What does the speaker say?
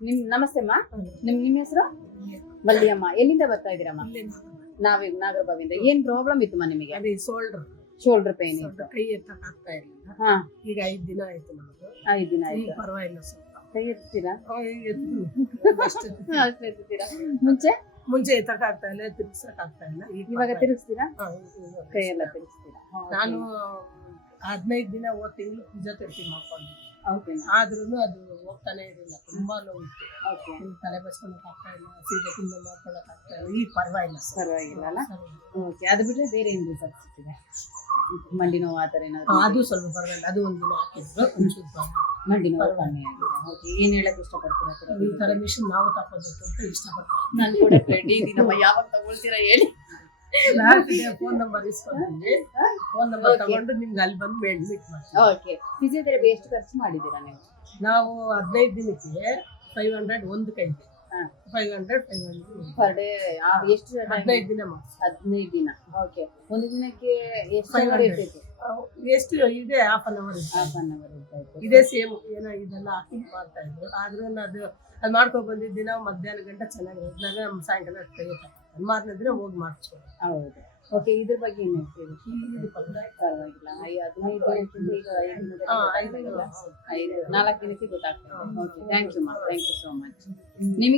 ನಿಮ್ ನಮಸ್ತೆ ಅಮ್ಮ. ನಿಮ್ ನಿಮ್ ಹೆಸರು? ಮಲ್ಲಿಯಮ್ಮ. ಎಲ್ಲಿಂದ ಬರ್ತಾ ಇದೀರಮ್ಮ ನಾವೇ ನಾಗರಬಾವಿಯಿಂದ ಏನ್ ಪ್ರಾಬ್ಲಮ್ ಇತ್ತಮ್ಮ ನಿಮಗೆ? ಅದೇ ಶೋಲ್ಡರ್ ಶೋಲ್ಡರ್ ಪೇನ್ ಇತ್ತು. ಕೈ ಎತ್ತಕ್ ಆಗ್ತಾ ಇರಲಿಲ್ಲ. ಹಾ. ಈಗ ಐದ್ ದಿನ ಆಯ್ತು ನಮ್ದು. ಐದ್ ದಿನ ಈಗ ಆಯ್ತು ಪರವಾಗಿಲ್ಲ ಸ್ವಲ್ಪ. ಕೈ ಎತ್ತೀರಾ ಆ. ಅಷ್ಟೇ. ಅಷ್ಟೇ ಎತ್ತೀರಾ ಮುಂಚೆ? ಮುಂಚೆ ಎತ್ತಕ್ ಆಗ್ತಾ ಇಲ್ಲ ತಿರ್ಗ್ಸಕ್ ಆಗ್ತಾ ಇಲ್ಲ. ಈಗ ಇವಾಗ ಪರವಾಗಿಲ್ಲ. ತಿರುಗಿಸ್ತೀರಾ? ಹಾ, ಈಗ ಕೈ ಎಲ್ಲ ತಿರುಗಿಸ್ತೀರಾ? ನಾನು ಹದಿನೈದು ದಿನ ಹೋದ ತಿಂಗಳು ಫಿಸಿಯೋಥೆರಪಿ ಮಾಡ್ಕೊಂಡು ಆದ್ರೂ ಅದು ಹೋಗ್ತಾನೆ ಇರಲಿಲ್ಲ ತುಂಬಾ ನೋವಿತ್ತು ಇತ್ತು. ತಲೆ ಬಸ್ಕೊಳಕ್ ಆಗ್ತಾ ಇಲ್ಲ ಸೀರೆ ತುಂಬ ಮಾಡ್ಕೊಳಕ್ ಆಗ್ತಾ ಇಲ್ಲ ಈಗ ಪರವಾಗಿಲ್ಲ. ಪರವಾಗಿಲ್ಲ ಅಲ್ಲ? ಓಕೆ ಅದು ಬಿಟ್ರೆ ಬೇರೆ ಏನು ಸಿಕ್ಕಿದೆ ಮಂಡಿ ನೋವು ಆ ಥರ ಏನಾದ್ರು ಅದು ಸ್ವಲ್ಪ ಪರವಾಗಿಲ್ಲ ಅದು ಒಂದು ದಿನ ಹಾಕಿದ್ರು ಒಂಚೂರು ಪರವಾಗಿಲ್ಲ. ಮಂಡಿ ನೋವು ಕಮ್ಮಿ ಆಗಿದೆ. ಓಕೆ ಏನ್ ಹೇಳಕ್ ಇಷ್ಟಪಡ್ತೀರಾ? ಈ ತರ ಮಿಷನ್ ನಾವು ತಗೋಬೇಕು ಅಂತ ಇಷ್ಟಪಡ್ತೀನಿ. ನಾನು ಕೂಡ ಇದೀನಮ್ಮ ಯಾವಾಗ ತಗೊಳ್ತೀರಾ ಹೇಳಿ. Phone number phone number. ತಗೊಂಡು ನಿಮ್ಗೆ ಅಲ್ಲಿ ಬಂದು ಮೇಡ್ ಮೀಟ್ ಮಾಡ್ತೀನಿ. ಓಕೆ ಫಿಸಿಯೋಥೆರಪಿ ಎಷ್ಟು ಖರ್ಚು ಮಾಡಿದ್ದೀರಾ ನೀವು? ನಾವು ಹದಿನೈದು ದಿನಕ್ಕೆ ಫೈವ್ ಹಂಡ್ರೆಡ್ ಒಂದು ಕೈಗೆ. Five hundred five hundred per day ಎಷ್ಟು ಹದಿನೈದು ದಿನ ಹದಿನೈದು ದಿನ. ಓಕೆ ಒಂದು ದಿನಕ್ಕೆ ಎಷ್ಟು hundred. ಇರ್ಬೇಕು ಎಷ್ಟು ಇದೆ half an hour half an hour ಇರ್ಬೇಕು ಇದೇ ಸೇಮ್ ಏನೋ ಇದೆಲ್ಲ ಹಾಕಿ ಮಾಡ್ತಾ ಇದ್ರು. ಆದ್ರೂ ಅದು ಅದು ಮಾಡ್ಕೊ ಬಂದಿದ್ದ ದಿನ ಮಧ್ಯಾಹ್ನ ಗಂಟೆ ಚೆನ್ನಾಗಿರೋದು ನಾನು ನಮ್ಮ ಸಾಯಂಕಾಲ ತೆಗಿತಾರೆ ಮಾರನೇ ದಿನ ಹೋಗಿ ಮಾಡ್ತೀವಿ ಹೌದು. ಓಕೆ ಇದ್ರ ಬಗ್ಗೆ ಏನು ಹೇಳ್ತೀರಿ? ಪರವಾಗಿಲ್ಲ. ಐ ಹದಿನೈದು ದಿನಕ್ಕಿಂತ ಈಗ ಐದು ದಿನದಲ್ಲಿ ಗೊತ್ತಾಗ್ತಾ ಐದು ಐದು ನಾಲ್ಕು ದಿನಕ್ಕೆ ಗೊತ್ತಾಗ್ತದೆ. ಓಕೆ ಥ್ಯಾಂಕ್ ಯು ಮಾ ಥ್ಯಾಂಕ್ ಯು ಸೋ ಮಚ್ ನಿಮಗೆ